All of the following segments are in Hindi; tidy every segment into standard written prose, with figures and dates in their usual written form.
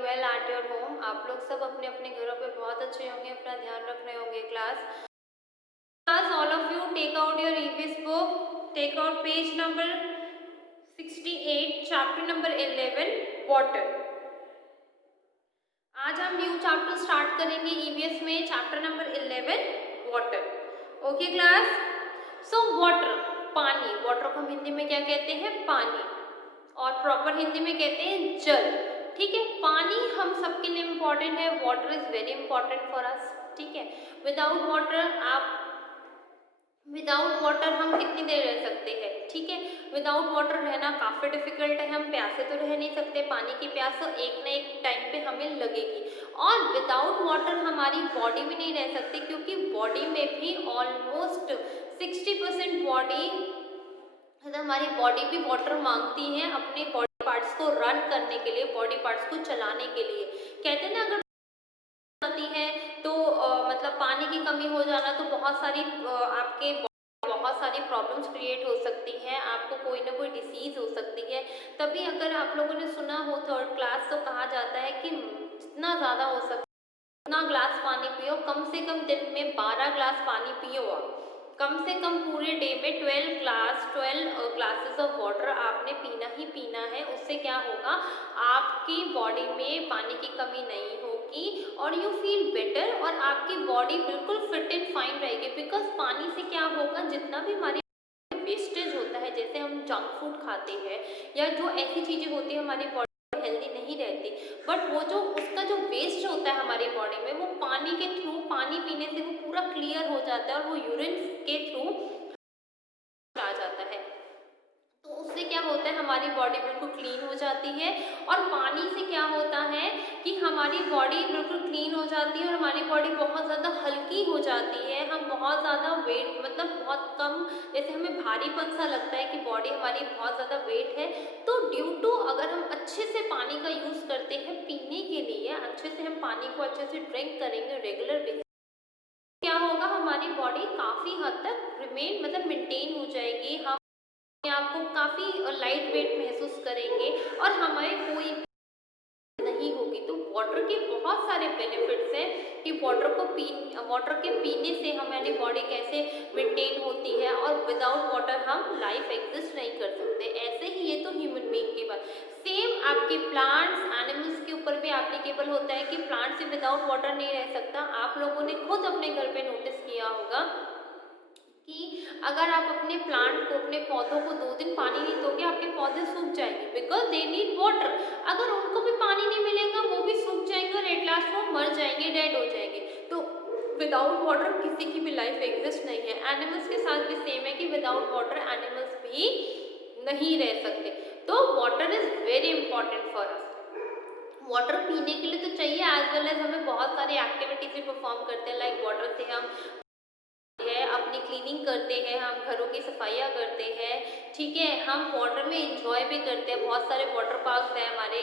Doing well at your home. आप लोग सब अपने अपने घरों पे बहुत अच्छे होंगे, अपना ध्यान रख रहे होंगे। Class all of you take out your EVS book, take out page number 68, chapter number 11, water। आज हम न्यू चैप्टर स्टार्ट करेंगे ईवीएस में, chapter number 11 water. Okay class, so water पानी, वाटर को हम हिंदी में क्या कहते हैं? पानी, और प्रॉपर हिंदी में कहते हैं जल। ठीक है, पानी हम सबके लिए इम्पोर्टेंट है, water is very important for us. ठीक है, विदाउट वाटर हम कितनी देर रह सकते हैं? ठीक है, विदाउट वाटर रहना काफ़ी डिफिकल्ट है। हम प्यासे तो रह नहीं सकते, पानी की प्यास तो एक ना एक टाइम पे हमें लगेगी। और विदाउट वाटर हमारी बॉडी भी नहीं रह सकती, क्योंकि बॉडी में भी ऑलमोस्ट 60% बॉडी, हमारी बॉडी भी वाटर मांगती है अपने बॉडी पार्ट्स को रन करने के लिए, बॉडी पार्ट्स को चलाने के लिए। कहते हैं ना, अगर आती है तो मतलब पानी की कमी हो जाना तो आपके बहुत सारी प्रॉब्लम्स क्रिएट हो सकती हैं, आपको कोई ना कोई डिसीज हो सकती है। तभी अगर आप लोगों ने सुना हो थर्ड क्लास, तो कहा जाता है कि जितना ज़्यादा हो सके उतना ग्लास पानी पियो, कम से कम दिन में 12 ग्लास पानी पियो आप। कम से कम पूरे डे में 12 ग्लासेस ऑफ वाटर आपने पीना ही पीना है। उससे क्या होगा, आपकी बॉडी में पानी की कमी नहीं होगी और यू फील बेटर, और आपकी बॉडी बिल्कुल फिट एंड फाइन रहेगी। बिकॉज पानी से क्या होगा, जितना भी हमारी वेस्टेज होता है, जैसे हम जंक फूड खाते हैं या जो ऐसी चीज़ें होती है हमारी बॉडी हेल्दी नहीं रहती, बट वो जो उसका जो वेस्ट होता है हमारी बॉडी में, वो पानी के थ्रू, पानी पीने से वो पूरा क्लियर हो जाता है और वो यूरिन के थ्रू आ जाता है। तो उससे क्या होता है, हमारी बॉडी बिल्कुल क्लीन हो जाती है। और पानी से क्या होता है कि हमारी बॉडी बिल्कुल क्लीन हो जाती है और हमारी बॉडी बहुत ज़्यादा हल्की हो जाती है। हम बहुत ज़्यादा वेट, मतलब बहुत कम, जैसे हमें भारीपन सा लगता है कि बॉडी हमारी बहुत ज़्यादा वेट है, तो ड्यू टू अगर हम अच्छे से पानी का यूज़ करते हैं पीने के लिए, अच्छे से हम पानी को अच्छे से ड्रिंक करेंगे रेगुलर बेसिस, क्या होगा, हमारी बॉडी काफ़ी हद तक मतलब मेंटेन हो जाएगी। हम आपको काफ़ी लाइट वेट महसूस करेंगे और हमें कोई नहीं होगी। तो वाटर के बहुत सारे बेनिफिट्स हैं कि वाटर के पीने से हमारी बॉडी कैसे मेंटेन होती है, और विदाउट वाटर हम लाइफ एग्जिस्ट नहीं कर सकते। ऐसे ही ये तो ह्यूमन बीइंग की बात, सेम आपके प्लांट्स एनिमल्स के ऊपर भी एप्लीकेबल होता है कि प्लांट से विदाउट वाटर नहीं रह सकता। आप लोगों ने खुद अपने घर पे नोटिस किया होगा कि अगर आप अपने प्लांट को, अपने पौधों को 2 दिन पानी नहीं दोगे, आपके पौधे सूख जाएंगे, बिकॉज दे नीड वाटर। अगर उनको भी पानी नहीं मिलेगा, वो भी सूख जाएंगे और एट लास्ट वो मर जाएंगे, डेड हो जाएंगे। तो विदाउट वाटर किसी की भी लाइफ एग्जिस्ट नहीं है। एनिमल्स के साथ भी सेम है कि विदाउट वाटर एनिमल्स भी नहीं रह सकते। तो water is very important for us. Water पीने के लिए तो चाहिए, एज वेल एज हमें बहुत सारी एक्टिविटीज भी परफॉर्म करते हैं। लाइक वाटर से हम अपनी क्लीनिंग करते हैं, हम घरों की सफाइयाँ करते हैं। ठीक है, हम वाटर में इंजॉय भी करते हैं। बहुत सारे वाटर पार्क्स हैं हमारे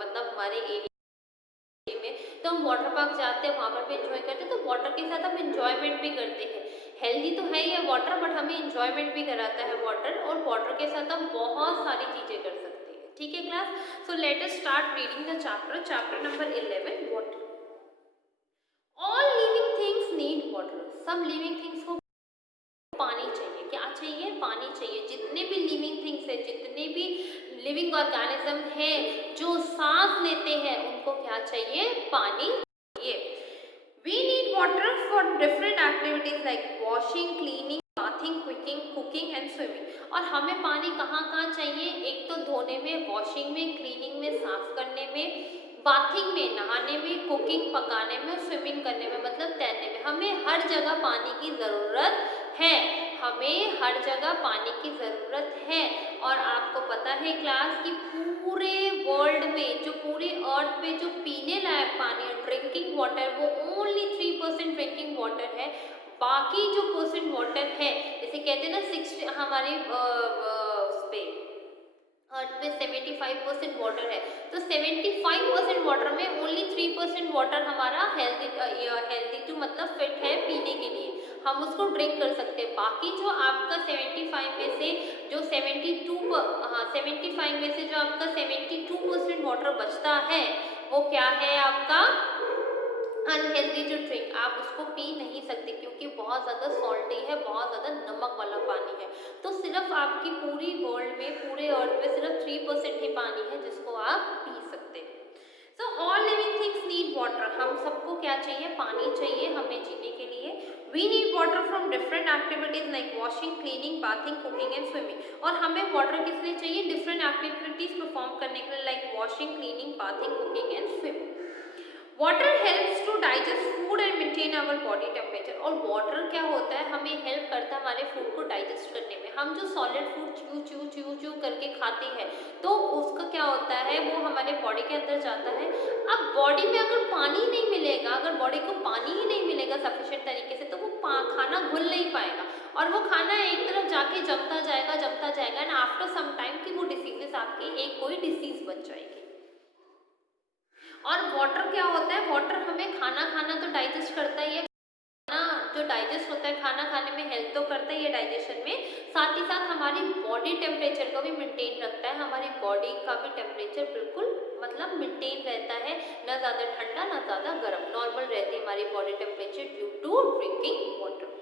मतलब हमारे एरिया में, तो हम वाटर पार्क जाते हैं, वहाँ पर भी इंजॉय करते हैं। तो वाटर के साथ हम इंजॉयमेंट भी करते हैं। हेल्दी तो है ही वाटर, बट हमें इंजॉयमेंट भी कराता है वाटर, और वाटर के साथ हम बहुत सारी चीज़ें कर सकते हैं। ठीक है class, so let us start reading the chapter number 11 water. All living things need water. सब लिविंग थिंग्स को पानी चाहिए। क्या चाहिए? पानी चाहिए। जितने भी लिविंग थिंग्स है, जितने भी लिविंग ऑर्गेनिज्म है जो सांस लेते हैं, उनको क्या चाहिए? पानी चाहिए। We need water for different activities like washing, cleaning, bathing, cooking and swimming. और हमें पानी कहाँ कहाँ चाहिए? एक तो धोने में, वॉशिंग में, क्लीनिंग में, साफ करने में, बाथिंग में, नहाने में, कुकिंग पकाने में, स्विमिंग करने में, मतलब तैरने में। हमें हर जगह पानी की ज़रूरत है। हमें हर जगह पानी की ज़रूरत है। और आपको पता है क्लास कि पूरे वर्ल्ड में, जो पूरे अर्थ पे जो पीने लायक पानी है, ड्रिंकिंग वाटर, वो ओनली 3% ड्रिंकिंग वाटर है। बाकी जो परसेंट वाटर है, जैसे कहते हैं ना 60 हमारे उस पे अर्थ पे 75% वाटर है, तो 75% वाटर में ओनली 3% वाटर हमारा हेल्दी टू मतलब फिट है पीने के लिए, हम उसको ड्रिंक कर सकते हैं। बाकी जो आपका 75 में से जो 72 75 में से जो आपका 72% वाटर बचता है, वो क्या है आपका अनहेल्दी जो ड्रिंक, आप उसको पी नहीं सकते क्योंकि बहुत ज़्यादा सॉल्टी है, बहुत ज़्यादा नमक वाला पानी है। तो सिर्फ आपकी पूरी वर्ल्ड में, पूरे अर्थ में सिर्फ 3% ही पानी है जिसको आप पी सकते हैं। So all living things need water, हम सबको क्या चाहिए, पानी चाहिए हमें जीने के लिए। We need water from different activities like washing, cleaning, bathing, cooking and swimming. और हमें वाटर किस लिए चाहिए, डिफरेंट एक्टिविटीज परफॉर्म करने के लिए like washing, cleaning, bathing, cooking and swimming. Water helps to digest food and maintain our body temperature. और वाटर क्या होता है, हमें हेल्प करता है हमारे फूड को डाइजेस्ट करने में। हम जो solid food chew chew chew chew करके खाते हैं तो उसका क्या होता है, वो हमारे बॉडी के अंदर जाता है। अब बॉडी में अगर पानी नहीं मिलेगा, अगर बॉडी को पानी ही नहीं मिलेगा सफिशिएंट तरीके से, तो वो खाना घुल नहीं पाएगा और वो खाना एक तरफ जाके जमता जाएगा एंड आफ्टर सम टाइम कि वो डिसीजेस आपकी एक कोई डिसीज बन जाएगी। और वाटर क्या होता है, वाटर हमें खाना खाना तो डाइजेस्ट करता ही है, खाना जो डाइजेस्ट होता है खाना खाने में हेल्प तो करता ही है डाइजेशन में, साथ ही साथ हमारी बॉडी टेम्परेचर को भी मेंटेन रखता है। हमारी बॉडी का भी टेम्परेचर बिल्कुल मतलब मेंटेन रहता है, ना ज़्यादा ठंडा ना ज़्यादा गर्म, नॉर्मल रहती है हमारी body temperature due to drinking water.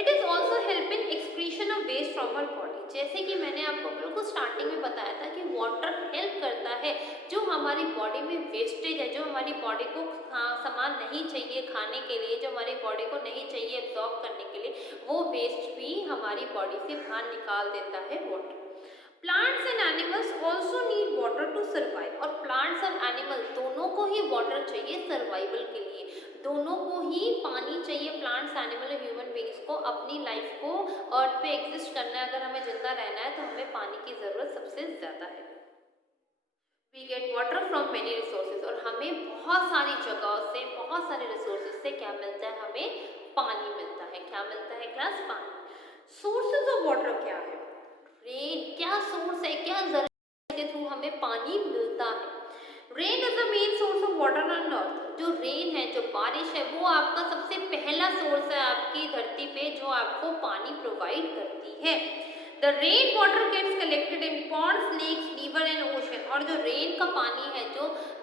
It is also help in excretion of waste from our body. जैसे कि मैंने आपको बिल्कुल स्टार्टिंग में बताया था कि वाटर हेल्प करता है जो हमारी बॉडी में वेस्टेज है, जो हमारी बॉडी को सामान नहीं चाहिए खाने के लिए, जो हमारी बॉडी को नहीं चाहिए एब्जॉर्ब करने के लिए, वो वेस्ट भी हमारी बॉडी से बाहर निकाल देता है water. Plants and animals also need water to survive. और प्लांट्स और एनिमल दोनों को ही वाटर चाहिए सर्वाइवल के लिए, दोनों को ही पानी चाहिए। प्लांट्स, एनिमल और ह्यूमन बींग्स को अपनी लाइफ को अर्थ पे एग्जिस्ट करना है, अगर हमें जिंदा रहना है तो हमें पानी की ज़रूरत सबसे ज़्यादा है। We get water from many resources. और हमें बहुत सारी जगहों से, बहुत सारे रिसोर्सेज से क्या मिलता है, हमें पानी मिलता है। क्या मिलता है क्लास, पानी। सोर्सेज ऑफ वाटर क्या है, रेन क्या सोर्स है, क्या जरिए के थ्रू हमें पानी मिलता है। Rain is the main source of water on earth. जो रेन है, जो बारिश है, वो आपका सबसे पहला सोर्स है आपकी धरती पे जो आपको पानी प्रोवाइड करती है। The rain water gets collected in ponds, lakes, river and ocean. और जो रेन का पानी है,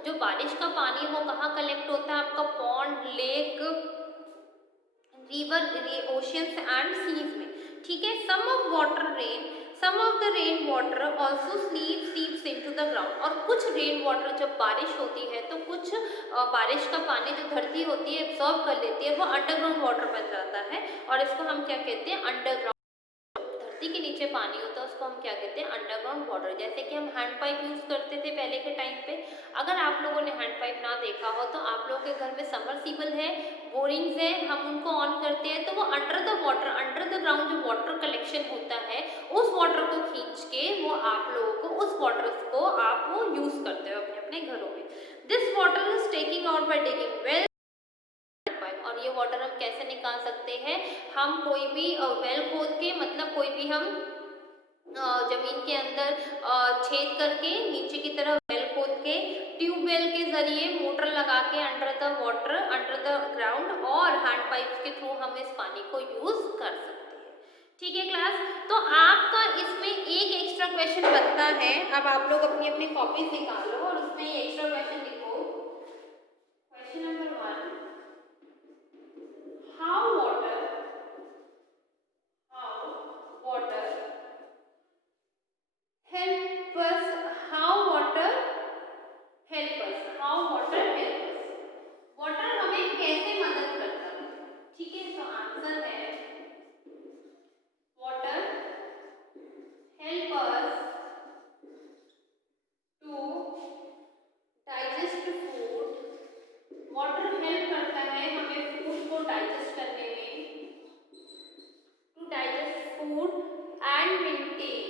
जो बारिश का पानी है, वो कहाँ कलेक्ट होता है, आपका pond, lake, river, oceans and seas में। ठीक है। Some of the rain water also seeps into the ground. और कुछ रेन वाटर, जब बारिश होती है तो कुछ बारिश का पानी जो धरती होती है एब्जॉर्ब कर लेती है, वो अंडरग्राउंड वाटर बन जाता है। और इसको हम क्या कहते हैं, अंडरग्राउंड, धरती के नीचे पानी होता है उसको हम क्या कहते हैं, अंडरग्राउंड वाटर। जैसे कि हम हैंड पाइप यूज करते थे पहले के टाइम पे। अगर आप लोगों ने हैंड पाइप ना देखा हो तो आप लोगों के घर में समरसीबल है, बोरिंग्स है, हम उनको ऑन करते हैं तो वो under the water, under the ground जो वाटर कलेक्शन होता है, उस वाटर को खींच के वो आप लोगों को, उस वाटर को आप वो यूज करते हो अपने अपने घरों में। This water is taking out by digging well. और ये वाटर हम कैसे निकाल सकते हैं, हम कोई भी वेल खोद के, मतलब कोई भी हम जमीन के अंदर छेद करके नीचे की तरफ वेल खोद के, ट्यूबवेल के जरिए मोटर लगा के under the water, under the ground, और हैंड पाइप्स के थ्रू हम इस पानी को यूज कर सकते हैं। ठीक है क्लास। तो आपका इसमें एक एक्स्ट्रा क्वेश्चन बनता है। अब आप लोग अपनी अपनी कॉपीज निकालो और उसमें ये एक्स्ट्रा क्वेश्चन लिखो। Question number 1, how water help us, how water help us, how water help us, water हमें कैसे मदद करता है। ठीक है, तो आंसर है water help us to digest food। Water help करता है हमें फूड को डाइजेस्ट करने में, to digest food and maintain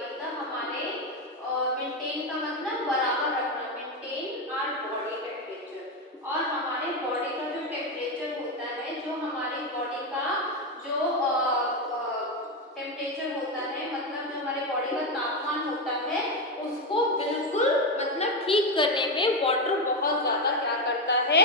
मतलब हमारे, मेंटेन का मतलब बराबर रखना, मेंटेन आवर बॉडी टेम्परेचर। और हमारे बॉडी का जो टेम्परेचर होता है, जो हमारी बॉडी का जो टेम्परेचर होता है, मतलब जो हमारे बॉडी का तापमान होता है, उसको बिल्कुल मतलब ठीक करने में वाटर बहुत ज़्यादा क्या करता है,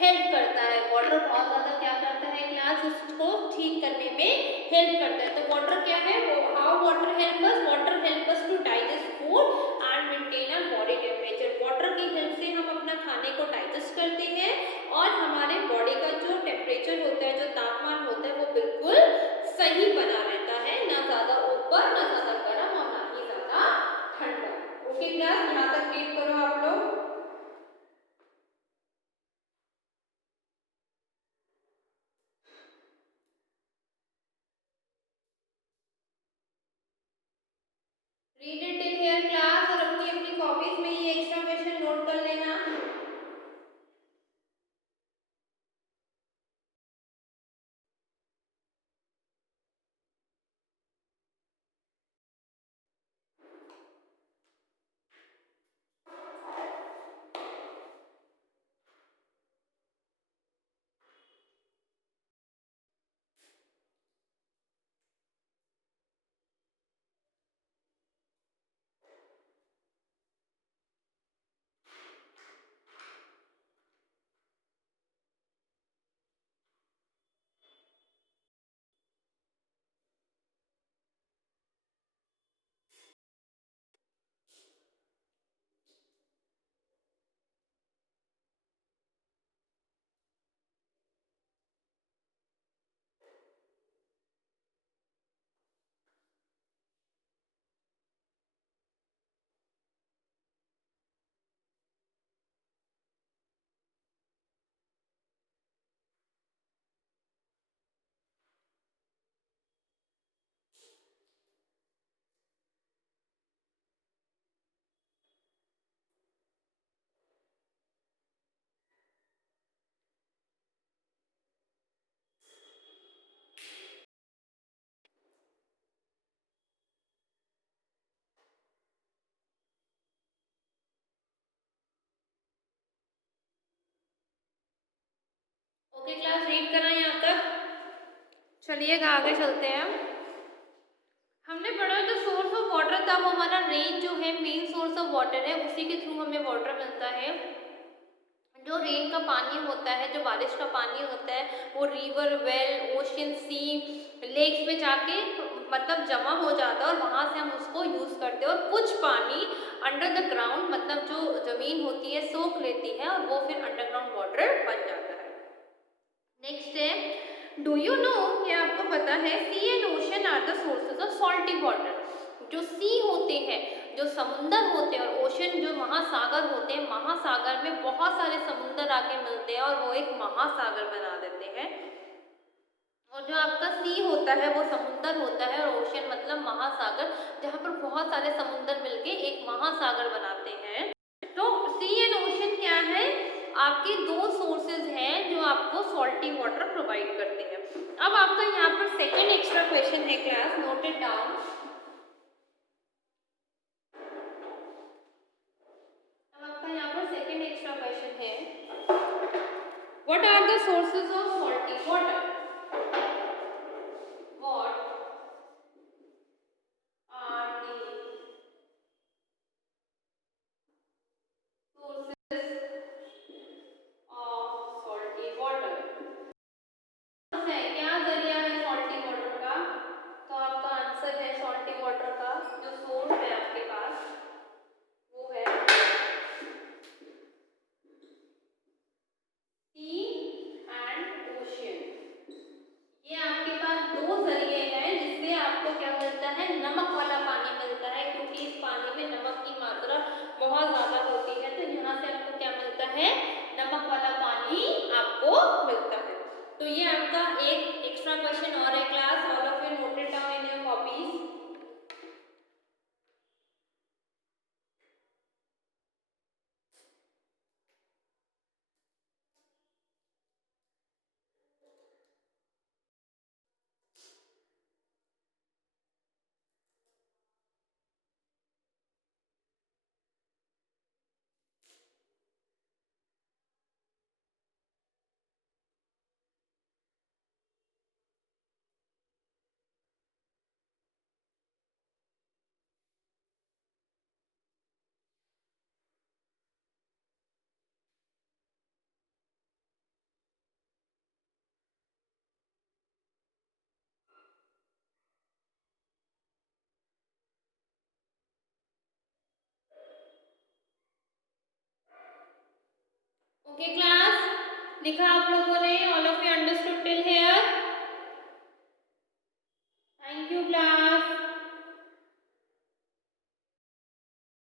हेल्प करता है। वाटर बहुत ज़्यादा क्या करता है क्लास, उसको ठीक करने में हेल्प करता है। तो वाटर क्या है, how water help us, water help us to digest food and maintain our body temperature. Water की हेल्प से हम अपना खाने को डाइजेस्ट करते हैं और हमारे बॉडी का जो टेम्परेचर होता है, जो तापमान होता है, वो बिल्कुल सही बना रहता है, ना ज़्यादा ऊपर ना ज़्यादा गर्म और ना ही ज़्यादा ठंडा। ओके क्लास, यहाँ तक रीड करो आप लोग। Read it in here class और अपनी अपनी कॉपीज में ये एक्स्ट्रा क्वेश्चन नोट कर लेना। ओके क्लास, रीड करना यहाँ तक। चलिएगा आगे चलते हैं। हमने पढ़ा जो सोर्स ऑफ वाटर था, वो हमारा रेन जो है मेन सोर्स ऑफ वाटर है, उसी के थ्रू हमें वाटर मिलता है। जो रेन का पानी होता है, जो बारिश का पानी होता है, वो रिवर, वेल, ओशन, सी, लेक्स में जाके मतलब जमा हो जाता है और वहाँ से हम उसको यूज़ करते हैं। और कुछ पानी अंडर द ग्राउंड, मतलब जो ज़मीन होती है, सोख लेती है और वो फिर अंडरग्राउंड वाटर बन जाता है। नेक्स्ट है, डू यू नो, ये आपको पता है, sea and ocean are the sources of salty water. जो सी होते हैं, जो समुंदर होते हैं, और ओशन जो महासागर होते हैं, महासागर में बहुत सारे समुंदर आके मिलते हैं और वो एक महासागर बना देते हैं। और जो आपका सी होता है वो समुंदर होता है, और ओशन मतलब महासागर, जहाँ पर बहुत सारे समुंदर मिलके एक महासागर बनाते हैं। तो सी एंड ओशन क्या है, आपके दो सोर्सेज हैं जो आपको सॉल्टी वाटर प्रोवाइड करते हैं। अब आपका यहाँ पर सेकंड एक्स्ट्रा क्वेश्चन है क्लास, नोट इट डाउन। अब आपका यहाँ पर सेकंड एक्स्ट्रा क्वेश्चन है, what are the sources of salty water? What are the sources of salty water? है क्या जरिया है सॉल्टी वाटर का? तो आपका आंसर है सॉल्टी वाटर का जो सोर्स है आपके पास, वो है सी एंड ओशियन। ये आपके पास दो जरिए हैं जिससे आपको क्या मिलता है, नमक वाला पानी मिलता है, क्योंकि इस पानी में नमक की मात्रा बहुत ज्यादा होती है। तो यहाँ से आपको क्या मिलता है, नमक वाला पानी आपको मिलता है। तो ये आपका एक एक्स्ट्रा क्वेश्चन और है class, all of you note it down in your copies. Okay class, लिखा आप लोगों ने? All of you understood till here? Thank you class.